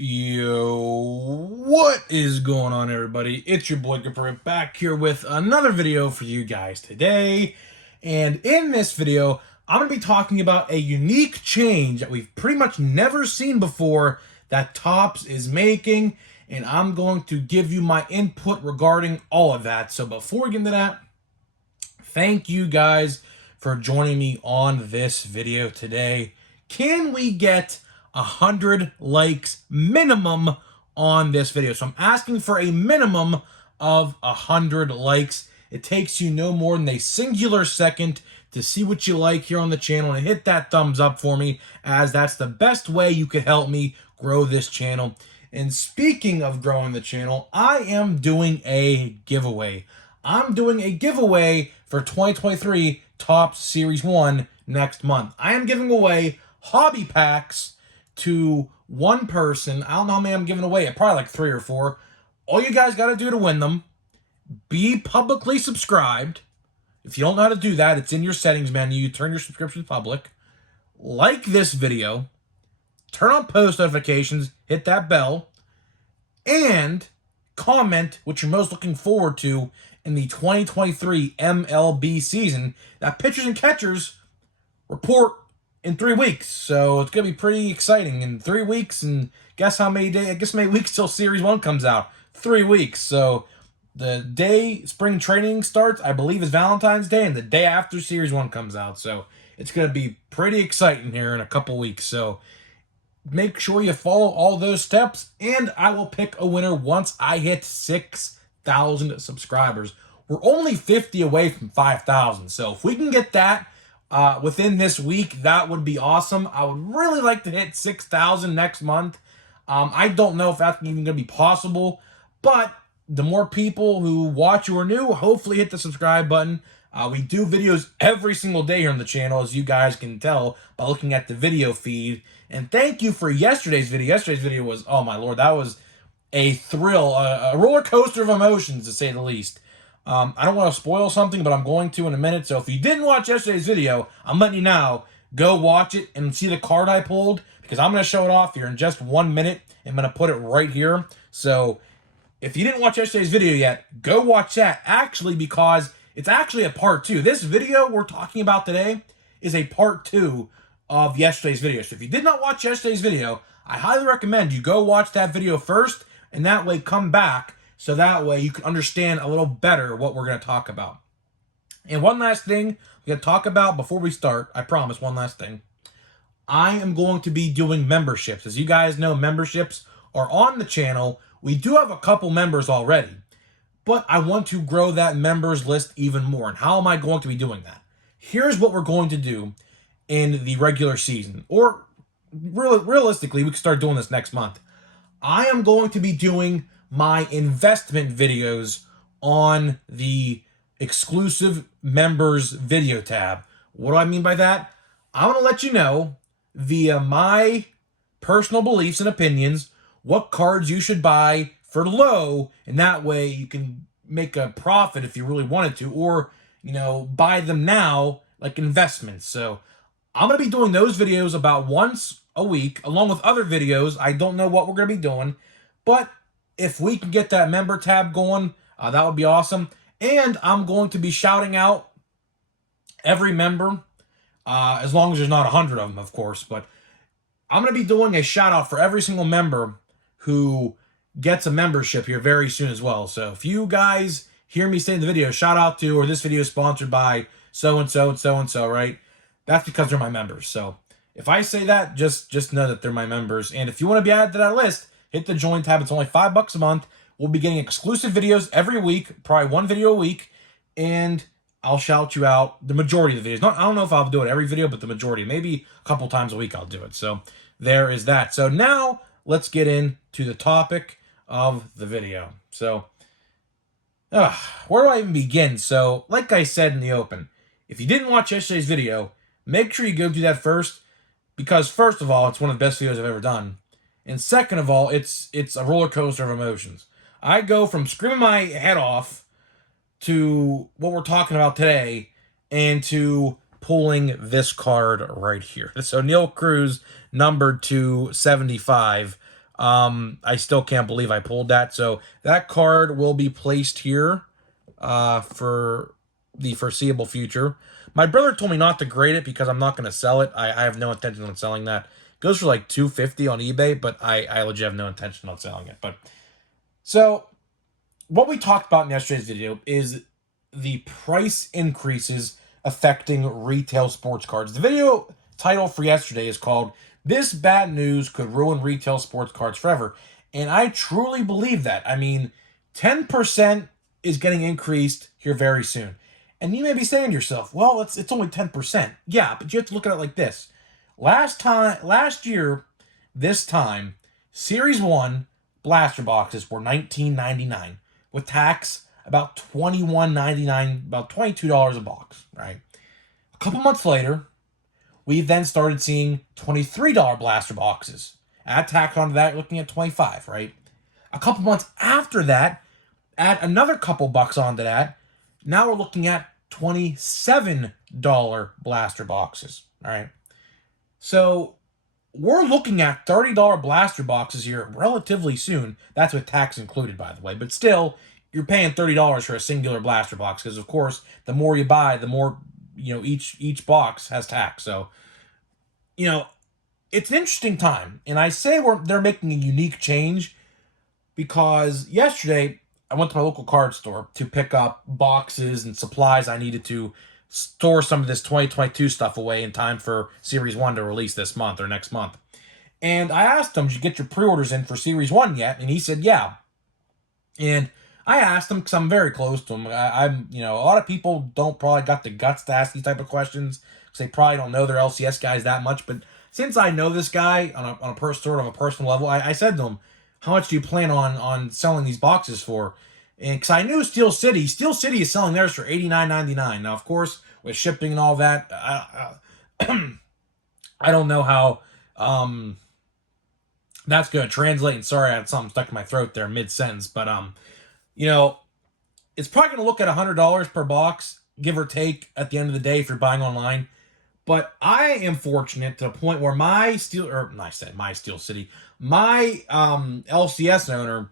Yo, what is going on, everybody? It's your boy Gipper back here with another video for you guys today. And in this video, I'm going to be talking about a unique change that we've pretty much never seen before that Topps is making. And I'm going to give you my input regarding all of that. So before we get into that, thank you guys for joining me on this video today. Can we get 100 likes minimum on this video? So I'm asking for a minimum of 100 likes. It takes you no more than a singular second to see what you like here on the channel and hit that thumbs up for me, as that's the best way you could help me grow this channel. And speaking of growing the channel, I am doing a giveaway. I'm doing a giveaway for 2023 Topps Series 1 next month. I am giving away hobby packs to one person. I don't know how many I'm giving away. Probably like 3 or 4. All you guys got to do to win them, be publicly subscribed. If you don't know how to do that, it's in your settings menu. You turn your subscriptions public. Like this video. Turn on post notifications. Hit that bell. And comment what you're most looking forward to in the 2023 MLB season. That pitchers and catchers report in 3 weeks, so it's gonna be pretty exciting in 3 weeks. And guess how many days? I guess how many weeks till Series 1 comes out? 3 weeks. So the day spring training starts, I believe, is Valentine's Day, and the day after Series 1 comes out. So it's gonna be pretty exciting here in a couple weeks. So make sure you follow all those steps, and I will pick a winner once I hit 6,000 subscribers. We're only 50 away from 5,000, so if we can get that within this week, that would be awesome. I would really like to hit 6,000 next month. I don't know if that's even going to be possible, but the more people who watch or are new, hopefully hit the subscribe button. We do videos every single day here on the channel, as you guys can tell by looking at the video feed. And thank you for yesterday's video. Yesterday's video was, oh my lord, that was a thrill, a roller coaster of emotions, to say the least. I don't want to spoil something, but I'm going to in a minute. So if you didn't watch yesterday's video, I'm letting you know, go watch it and see the card I pulled, because I'm going to show it off here in just 1 minute. I'm going to put it right here. So if you didn't watch yesterday's video yet, go watch that, actually, because it's actually a part 2. This video we're talking about today is a part 2 of yesterday's video. So if you did not watch yesterday's video, I highly recommend you go watch that video first, and that way come back, so that way you can understand a little better what we're going to talk about. And one last thing we're going to talk about before we start, I promise, one last thing. I am going to be doing memberships. As you guys know, memberships are on the channel. We do have a couple members already, but I want to grow that members list even more. And how am I going to be doing that? Here's what we're going to do in the regular season, or realistically, we can start doing this next month. I am going to be doing my investment videos on the exclusive members video tab. What do I mean by that? I want to let you know, via my personal beliefs and opinions, what cards you should buy for low, and that way you can make a profit if you really wanted to, or, you know, buy them now like investments. So I'm going to be doing those videos about once a week, along with other videos. I don't know what we're going to be doing, but if we can get that member tab going, that would be awesome. And I'm going to be shouting out every member, as long as there's not 100 of them, of course. But I'm going to be doing a shout out for every single member who gets a membership here very soon as well. So if you guys hear me say in the video, shout out to, or this video is sponsored by so-and-so and so-and-so, right? That's because they're my members. So if I say that, just know that they're my members. And if you want to be added to that list, hit the join tab. It's only $5 a month. We'll be getting exclusive videos every week, probably one video a week, and I'll shout you out the majority of the videos. I don't know if I'll do it every video, but the majority. Maybe a couple times a week I'll do it. So there is that. So now let's get into the topic of the video. So where do I even begin? So like I said in the open, if you didn't watch yesterday's video, make sure you go do that first, because first of all, it's one of the best videos I've ever done. And second of all, it's a roller coaster of emotions. I go from screaming my head off to what we're talking about today, and to pulling this card right here. So Neil Cruz, numbered to 75. I still can't believe I pulled that. So that card will be placed here for the foreseeable future. My brother told me not to grade it because I'm not going to sell it. I have no intention on selling that. It goes for like $250 on eBay, but I legit have no intention on selling it. But so what we talked about in yesterday's video is the price increases affecting retail sports cards. The video title for yesterday is called "This Bad News Could Ruin Retail Sports Cards Forever." And I truly believe that. I mean, 10% is getting increased here very soon. And you may be saying to yourself, well, it's only 10%. Yeah, but you have to look at it like this. Last year, this time, Series 1 blaster boxes were $19.99 with tax about $21.99, about $22 a box, right? A couple months later, we then started seeing $23 blaster boxes. Add tax onto that, looking at $25, right? A couple months after that, add another couple bucks onto that. Now we're looking at $27 blaster boxes, all right? So we're looking at $30 blaster boxes here relatively soon. That's with tax included, by the way. But still, you're paying $30 for a singular blaster box because, of course, the more you buy, the more, each box has tax. So, it's an interesting time. And I say they're making a unique change because yesterday I went to my local card store to pick up boxes and supplies I needed to store some of this 2022 stuff away in time for Series 1 to release this month or next month. And I asked him, did you get your pre-orders in for Series 1 yet? And he said, yeah. And I asked him because I'm very close to him. I'm, a lot of people don't probably got the guts to ask these type of questions because they probably don't know their LCS guys that much. But since I know this guy on a sort of a personal level, I said to him, how much do you plan on selling these boxes for? And because I knew Steel City is selling theirs for $89.99. Now, of course, with shipping and all that, I don't know how that's going to translate. And sorry, I had something stuck in my throat there mid-sentence. But, it's probably going to look at $100 per box, give or take, at the end of the day if you're buying online. But I am fortunate to the point where my Steel City, my LCS owner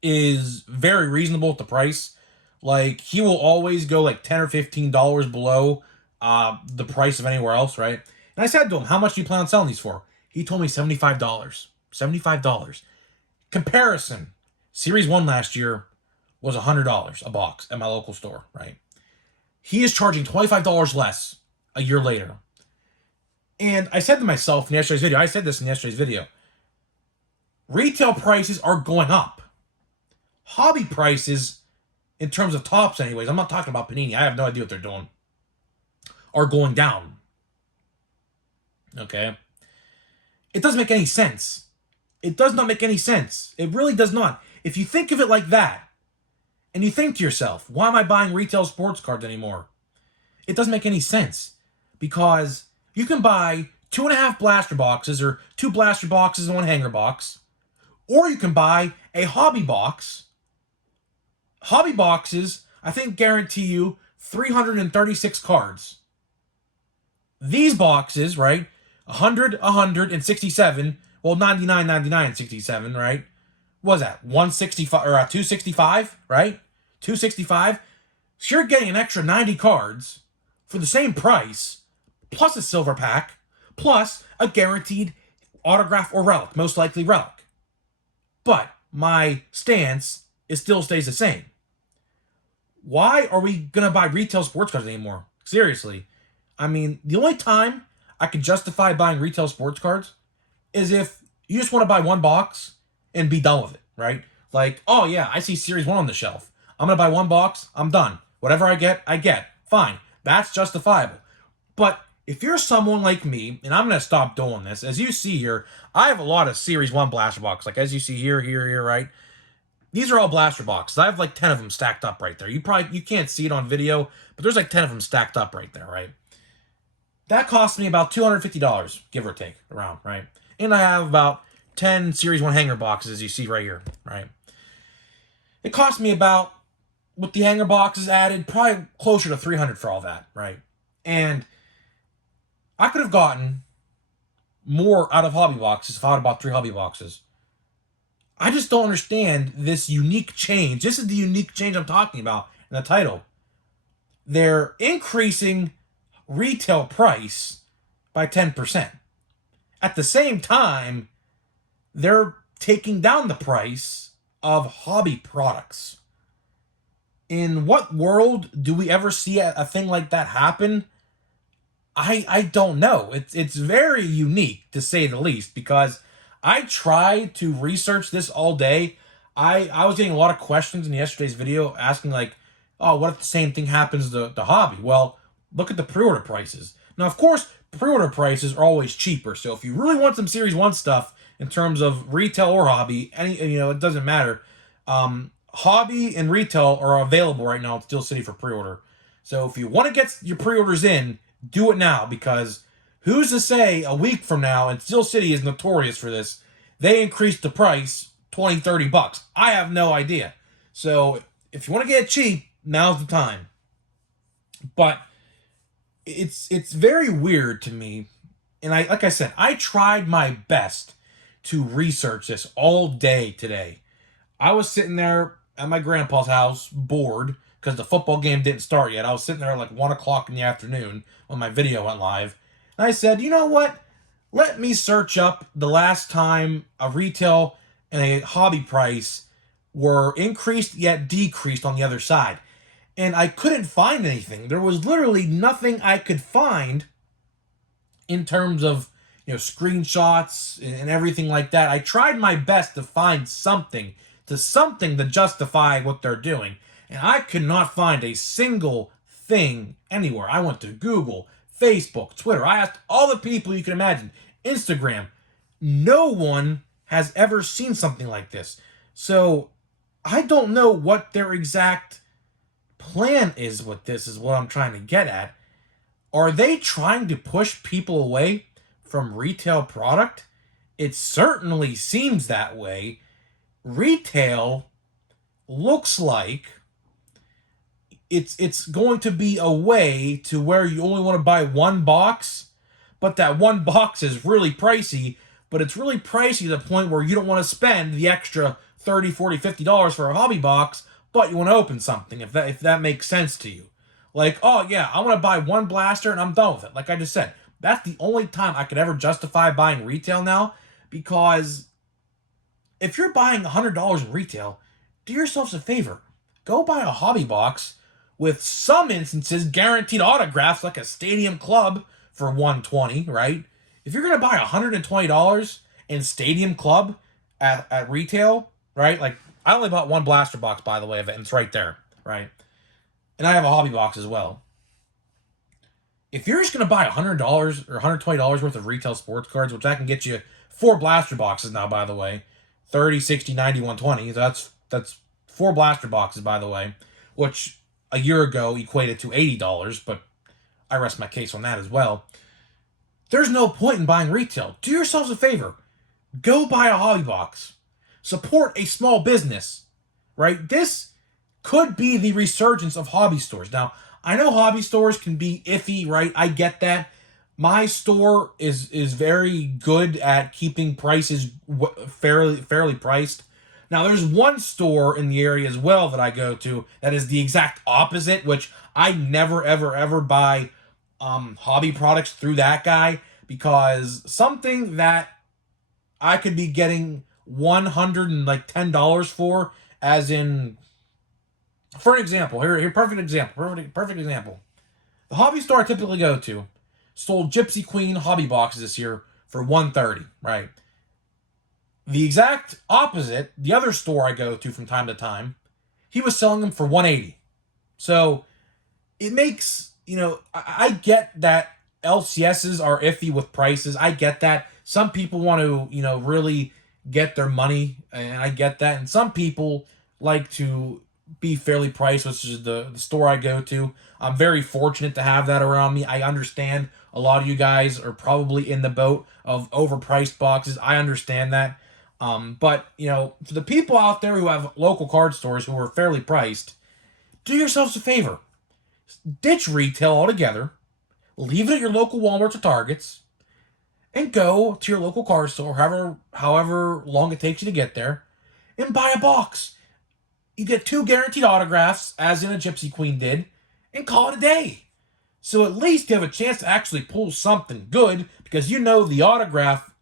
is very reasonable at the price. Like, he will always go like $10 or $15 below the price of anywhere else, right? And I said to him, how much do you plan on selling these for? He told me $75. $75. Comparison, Series 1 last year was $100 a box at my local store, right? He is charging $25 less a year later. And I said to myself in yesterday's video, I said this in yesterday's video, retail prices are going up. Hobby prices, in terms of tops anyways, I'm not talking about Panini, I have no idea what they're doing, are going down. Okay? It doesn't make any sense. It does not make any sense. It really does not. If you think of it like that, and you think to yourself, why am I buying retail sports cards anymore? It doesn't make any sense. Because you can buy 2.5 blaster boxes or 2 blaster boxes and 1 hanger box. Or you can buy a hobby box. Hobby boxes, I think, guarantee you 336 cards. These boxes, right? 100, 167, well, 99, 99, and 67, right? What was that? 165 or 265, right? 265. So you're getting an extra 90 cards for the same price, plus a silver pack, plus a guaranteed autograph or relic, most likely relic. But my stance still stays the same. Why are we going to buy retail sports cards anymore? Seriously. I mean, the only time I can justify buying retail sports cards is if you just want to buy one box and be done with it, right? Like, oh yeah, I see Series 1 on the shelf. I'm going to buy one box, I'm done. Whatever I get, I get. Fine. That's justifiable. But if you're someone like me, and I'm going to stop doing this, as you see here, I have a lot of Series 1 blaster boxes. Like, as you see here, right? These are all blaster boxes. I have like 10 of them stacked up right there. You can't see it on video, but there's like 10 of them stacked up right there, right? That cost me about $250, give or take, around, right? And I have about 10 Series 1 hanger boxes, as you see right here, right? It cost me about, with the hanger boxes added, probably closer to $300 for all that, right? And I could have gotten more out of hobby boxes if I would have bought 3 hobby boxes. I just don't understand this unique change. This is the unique change I'm talking about in the title. They're increasing retail price by 10%. At the same time, they're taking down the price of hobby products. In what world do we ever see a thing like that happen? I don't know. It's very unique, to say the least, because I tried to research this all day. I was getting a lot of questions in yesterday's video asking like, oh, what if the same thing happens to the hobby? Well, look at the pre-order prices. Now, of course, pre-order prices are always cheaper. So if you really want some Series 1 stuff in terms of retail or hobby, it doesn't matter. Hobby and retail are available right now at Steel City for pre-order. So if you want to get your pre-orders in, do it now, because who's to say a week from now, and Steel City is notorious for this, they increased the price 20, 30 bucks. I have no idea. So if you want to get it cheap, now's the time. But it's very weird to me. And like I said, I tried my best to research this all day today. I was sitting there at my grandpa's house, bored, because the football game didn't start yet. I was sitting there at like 1 o'clock in the afternoon when my video went live. And I said, you know what? Let me search up the last time a retail and a hobby price were increased yet decreased on the other side. And I couldn't find anything. There was literally nothing I could find in terms of, screenshots and everything like that. I tried my best to find something to justify what they're doing. And I could not find a single thing anywhere. I went to Google, Facebook, Twitter. I asked all the people you can imagine. Instagram. No one has ever seen something like this. So I don't know what their exact plan is with this, is what I'm trying to get at. Are they trying to push people away from retail product? It certainly seems that way. Retail looks like it's going to be a way to where you only want to buy one box, but that one box is really pricey, but it's really pricey to the point where you don't want to spend the extra $30, $40, $50 for a hobby box, but you want to open something, if that makes sense to you. Like, oh yeah, I want to buy one blaster and I'm done with it. Like I just said, that's the only time I could ever justify buying retail now, because if you're buying $100 in retail, do yourselves a favor. Go buy a hobby box with some instances guaranteed autographs, like a Stadium Club for $120, right? If you're going to buy $120 in Stadium Club at retail, right? Like, I only bought one blaster box, by the way, of it, and it's right there, right? And I have a hobby box as well. If you're just going to buy $100 or $120 worth of retail sports cards, which I can get you 4 blaster boxes now, by the way, 30, 60, 90, 120. That's 4 blaster boxes, by the way, which a year ago equated to $80, but I rest my case on that as well. There's no point in buying retail. Do yourselves a favor. Go buy a hobby box. Support a small business, right? This could be the resurgence of hobby stores. Now, I know hobby stores can be iffy, right? I get that. My store is very good at keeping prices fairly priced. Now, there's one store in the area as well that I go to that is the exact opposite, which I never, ever, ever buy hobby products through that guy, because something that I could be getting $110 for, as in, for an example, here, perfect example. The hobby store I typically go to sold Gypsy Queen hobby boxes this year for $130, right? The exact opposite, the other store I go to from time to time, he was selling them for $180. So it makes, I get that LCSs are iffy with prices. I get that. Some people want to, really get their money, and I get that. And some people like to be fairly priced, which is the store I go to. I'm very fortunate to have that around me. I understand a lot of you guys are probably in the boat of overpriced boxes. I understand that. But, for the people out there who have local card stores who are fairly priced, do yourselves a favor. Ditch retail altogether. Leave it at your local Walmarts or Targets. and go to your local card store, however long it takes you to get there, and buy a box. You get 2 guaranteed autographs, as in a Gypsy Queen did, and call it a day. So at least you have a chance to actually pull something good, because you know the autograph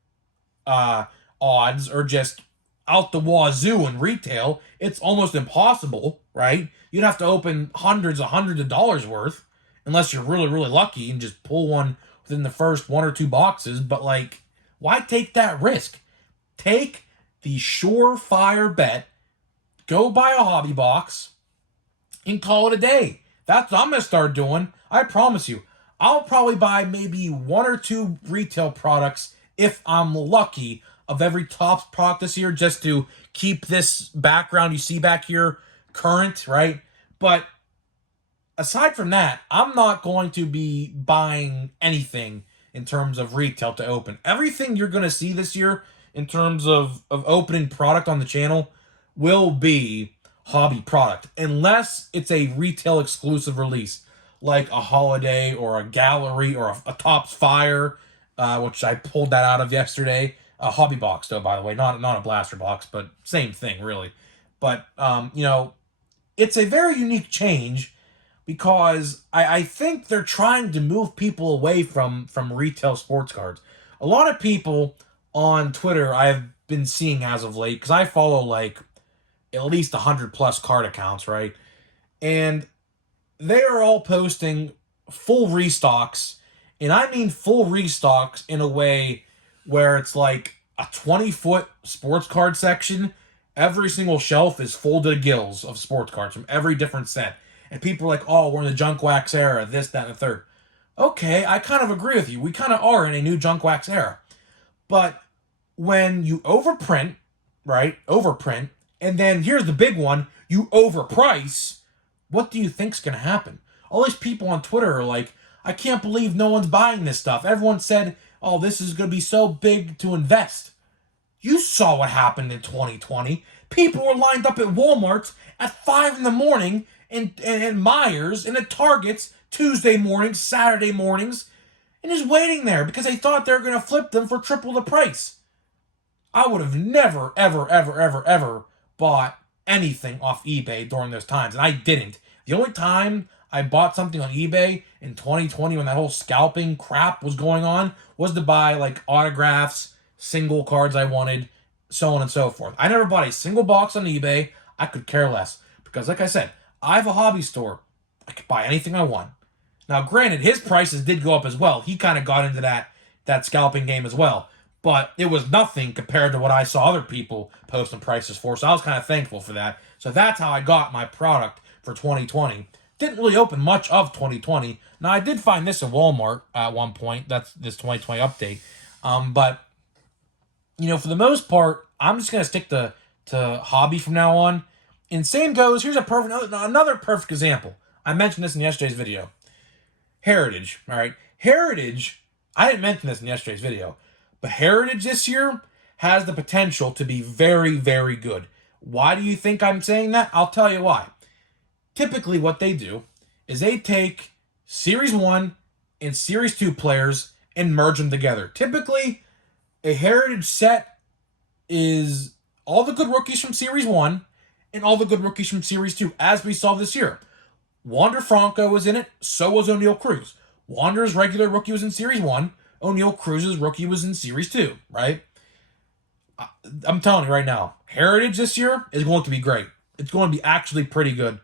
uh, odds are just out the wazoo in retail. It's almost impossible, right? You'd have to open hundreds of dollars worth, unless you're really, really lucky and just pull one within the first 1 or 2 boxes. But, like, why take that risk? Take the surefire bet, go buy a hobby box, and call it a day. That's what I'm going to start doing. I promise you. I'll probably buy maybe 1 or 2 retail products, if I'm lucky, of every Topps product this year, just to keep this background you see back here current, right? But aside from that, I'm not going to be buying anything in terms of retail to open. Everything you're going to see this year in terms of opening product on the channel will be hobby product, unless it's a retail exclusive release, like a holiday or a gallery or a Topps Fire, which I pulled that out of yesterday. A hobby box, though, by the way, not a blaster box, but same thing, really. But, it's a very unique change, because I think they're trying to move people away from retail sports cards. A lot of people on Twitter I've been seeing as of late, because I follow, like, at least 100 plus card accounts, right? And they are all posting full restocks, and I mean full restocks in a way where it's like a 20-foot sports card section. Every single shelf is full to the gills of sports cards from every different set. And people are like, oh, we're in the junk wax era, this, that, and the third. Okay, I kind of agree with you. We kind of are in a new junk wax era. But when you overprint, right? Overprint, and then here's the big one, you overprice, what do you think's going to happen? All these people on Twitter are like, I can't believe no one's buying this stuff. Everyone said, oh, this is going to be so big to invest. You saw what happened in 2020. People were lined up at Walmart's at 5 in the morning, and Myers, and at Target's Tuesday mornings, Saturday mornings, and just waiting there because they thought they were going to flip them for triple the price. I would have never, ever bought anything off eBay during those times, and I didn't. The only time I bought something on eBay in 2020, when that whole scalping crap was going on, was to buy, like, autographs, single cards I wanted, so on and so forth. I never bought a single box on eBay. I could care less, because, like I said, I have a hobby store. I could buy anything I want. Now, granted, his prices did go up as well. He kind of got into that scalping game as well. But it was nothing compared to what I saw other people posting prices for. So I was kind of thankful for that. So that's how I got my product for 2020. Didn't really open much of 2020. Now, I did find this at Walmart at one point. That's this 2020 update. But, for the most part, I'm just going to stick to hobby from now on. And same goes, here's another perfect example. I mentioned this in yesterday's video. Heritage, all right? Heritage, I didn't mention this in yesterday's video, but Heritage this year has the potential to be very, very good. Why do you think I'm saying that? I'll tell you why. Typically what they do is they take Series 1 and Series 2 players and merge them together. Typically, a Heritage set is all the good rookies from Series 1 and all the good rookies from Series 2, as we saw this year. Wander Franco was in it, so was O'Neal Cruz. Wander's regular rookie was in Series 1, O'Neal Cruz's rookie was in Series 2, right? I'm telling you right now, Heritage this year is going to be great. It's going to be actually pretty good.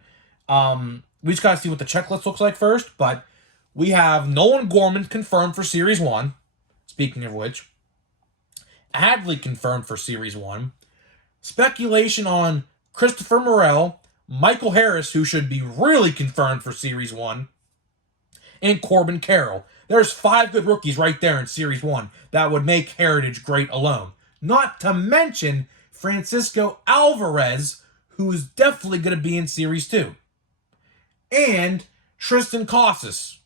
We just got to see what the checklist looks like first, but we have Nolan Gorman confirmed for Series 1, speaking of which. Adley confirmed for Series 1. Speculation on Christopher Morel, Michael Harris, who should be really confirmed for Series 1, and Corbin Carroll. There's 5 good rookies right there in Series 1 that would make Heritage great alone. Not to mention Francisco Alvarez, who's definitely going to be in Series 2. And Tristan Casas,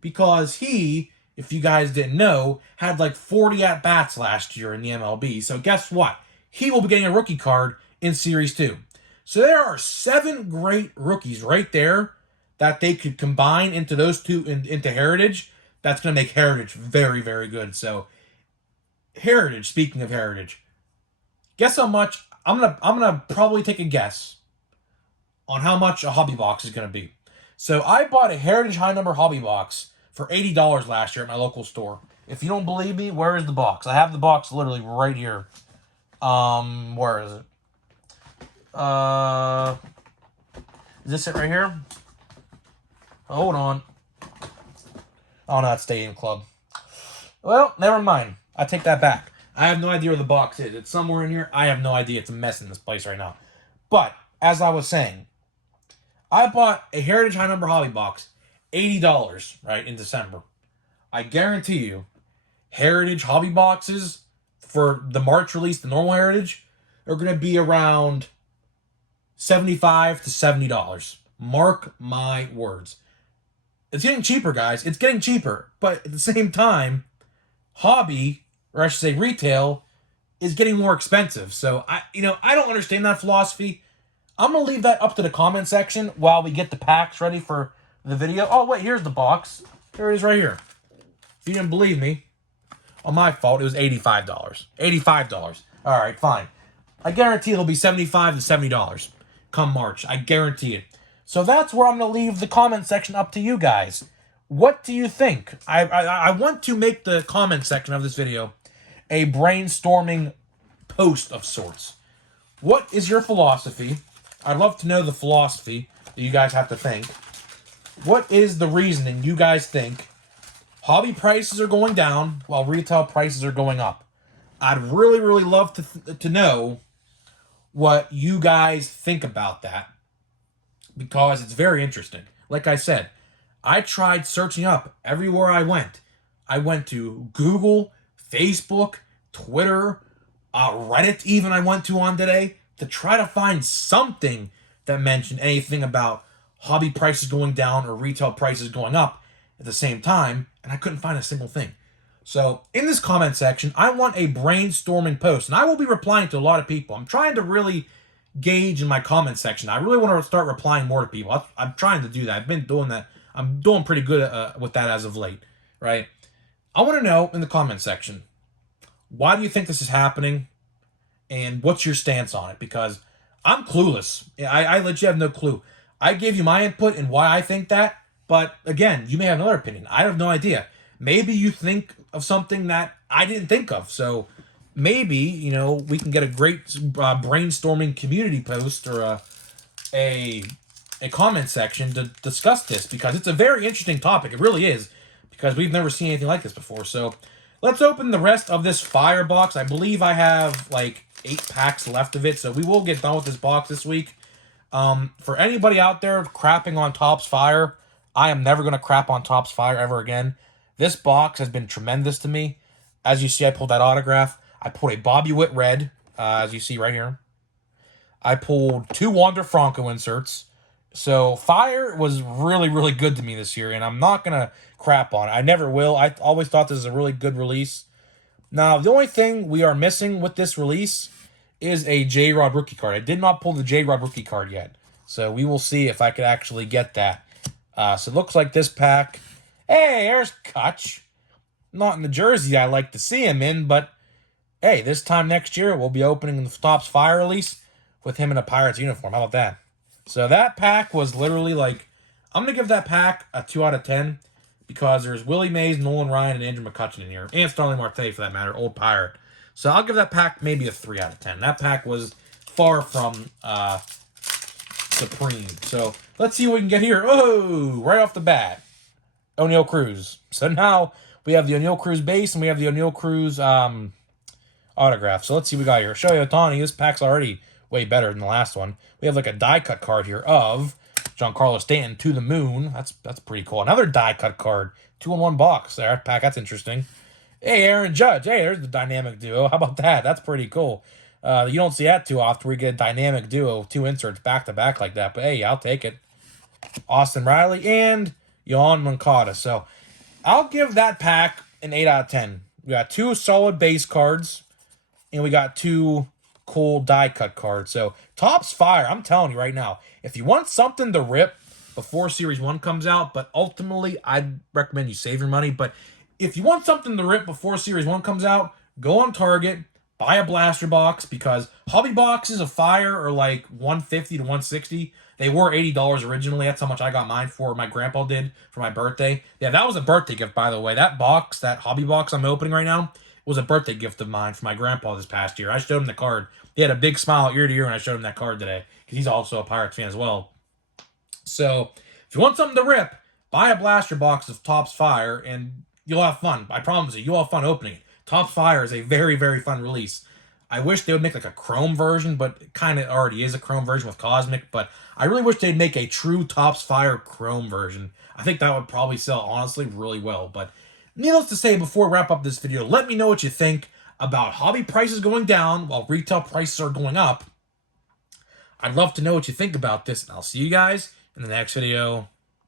because he, if you guys didn't know, had like 40 at-bats last year in the MLB. So guess what? He will be getting a rookie card in Series 2. So there are 7 great rookies right there that they could combine into those two, into Heritage. That's going to make Heritage very, very good. So Heritage, speaking of Heritage, guess how much, I'm gonna probably take a guess on how much a hobby box is gonna be. So I bought a Heritage High Number hobby box for $80 last year at my local store. If you don't believe me, where is the box? I have the box literally right here. Where is it? Is this it right here? Hold on. Oh, no, it's Stadium Club. Well, never mind. I take that back. I have no idea where the box is. It's somewhere in here. I have no idea. It's a mess in this place right now. But, as I was saying, I bought a Heritage High Number hobby box, $80, right, in December. I guarantee you, Heritage hobby boxes for the March release, the normal Heritage, are going to be around $75 to $70. Mark my words. It's getting cheaper, guys. It's getting cheaper. But at the same time, hobby, or I should say retail, is getting more expensive. So, I don't understand that philosophy. I'm going to leave that up to the comment section while we get the packs ready for the video. Oh, wait, here's the box. Here it is right here. If you didn't believe me, on my fault, it was $85. $85. All right, fine. I guarantee it'll be $75 to $70 come March. I guarantee it. So that's where I'm going to leave the comment section up to you guys. What do you think? I want to make the comment section of this video a brainstorming post of sorts. What is your philosophy? I'd love to know the philosophy that you guys have to think. What is the reasoning you guys think hobby prices are going down while retail prices are going up? I'd really, really love to know what you guys think about that, because it's very interesting. Like I said, I tried searching up everywhere I went. I went to Google, Facebook, Twitter, Reddit even I went to on today to try to find something that mentioned anything about hobby prices going down or retail prices going up at the same time, and I couldn't find a single thing. So in this comment section, I want a brainstorming post, and I will be replying to a lot of people. I'm trying to really gauge in my comment section. I really want to start replying more to people. I'm trying to do that. I've been doing that. I'm doing pretty good with that as of late, right? I want to know in the comment section, why do you think this is happening, and what's your stance on it? Because I'm clueless. I legit have no clue. I gave you my input and why I think that, but again, you may have another opinion. I have no idea. Maybe you think of something that I didn't think of. So maybe, we can get a great brainstorming community post or a comment section to discuss this, because it's a very interesting topic. It really is, because we've never seen anything like this before. So let's open the rest of this fire box. I believe I have like 8 packs left of it, so we will get done with this box this week. For anybody out there crapping on Topps Fire, I am never going to crap on Topps Fire ever again. This box has been tremendous to me. As you see, I pulled that autograph. I pulled a Bobby Witt red, as you see right here. I pulled 2 Wander Franco inserts. So Fire was really, really good to me this year, and I'm not going to crap on it. I never will. I always thought this was a really good release. Now, the only thing we are missing with this release is a J-Rod rookie card. I did not pull the J-Rod rookie card yet, so we will see if I could actually get that. So it looks like this pack. Hey, there's Kutch. Not in the jersey I like to see him in, but hey, this time next year we'll be opening the Topps Fire release with him in a Pirates uniform. How about that? So that pack was literally like, I'm going to give that pack a 2 out of 10 because there's Willie Mays, Nolan Ryan, and Andrew McCutcheon in here, and Starling Marte for that matter, old Pirate. So I'll give that pack maybe a 3 out of 10. That pack was far from supreme. So let's see what we can get here. Oh, right off the bat, O'Neal Cruz. So now we have the O'Neal Cruz base and we have the O'Neal Cruz autograph. So let's see what we got here. Shohei Ohtani. This pack's already way better than the last one. We have like a die cut card here of Giancarlo Stanton to the moon. That's pretty cool. Another die cut card. 2-in-1 box there. Pack, that's interesting. Hey, Aaron Judge. Hey, there's the dynamic duo. How about that? That's pretty cool. You don't see that too often where you get a dynamic duo, 2 inserts back to back like that. But hey, I'll take it. Austin Riley and Yohan Moncada. So I'll give that pack an 8 out of 10. We got 2 solid base cards, and we got 2 cool die cut cards. So Topps Fire, I'm telling you right now, if you want something to rip before Series 1 comes out, but ultimately I'd recommend you save your money. But if you want something to rip before Series 1 comes out, go on Target, buy a blaster box, because hobby boxes of fire are like 150 to 160. They were $80 originally. That's how much I got mine for. My grandpa did for my birthday. Yeah, that was a birthday gift, by the way. That box, that hobby box I'm opening right now, was a birthday gift of mine for my grandpa this past year. I showed him the card. He had a big smile ear to ear when I showed him that card today, because he's also a Pirates fan as well. So if you want something to rip, buy a blaster box of Topps Fire and you'll have fun. I promise you, you'll have fun opening it. Topps Fire is a very, very fun release. I wish they would make like a Chrome version, but it kind of already is a Chrome version with Cosmic. But I really wish they'd make a true Topps Fire Chrome version. I think that would probably sell, honestly, really well. But needless to say, before we wrap up this video, let me know what you think about hobby prices going down while retail prices are going up. I'd love to know what you think about this, and I'll see you guys in the next video.